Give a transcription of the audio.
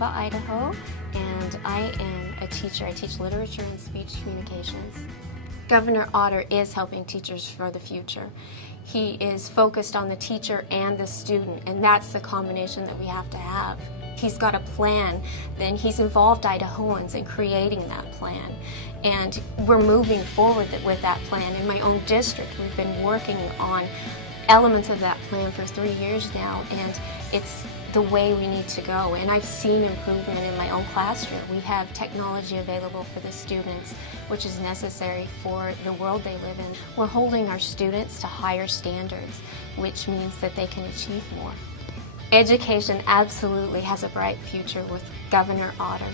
Alba, Idaho, and I am a teacher. I teach literature and speech communications. Governor Otter is helping Teachers for the Future. He is focused on the teacher and the student, and that's the combination that we have to have. He's got a plan, then he's involved Idahoans in creating that plan. And we're moving forward with that plan. In my own district, we've been working on elements of that plan for 3 years now, and it's the way we need to go. And I've seen improvement in my own classroom. We have technology available for the students, which is necessary for the world they live in. We're holding our students to higher standards, which means that they can achieve more. Education absolutely has a bright future with Governor Otter.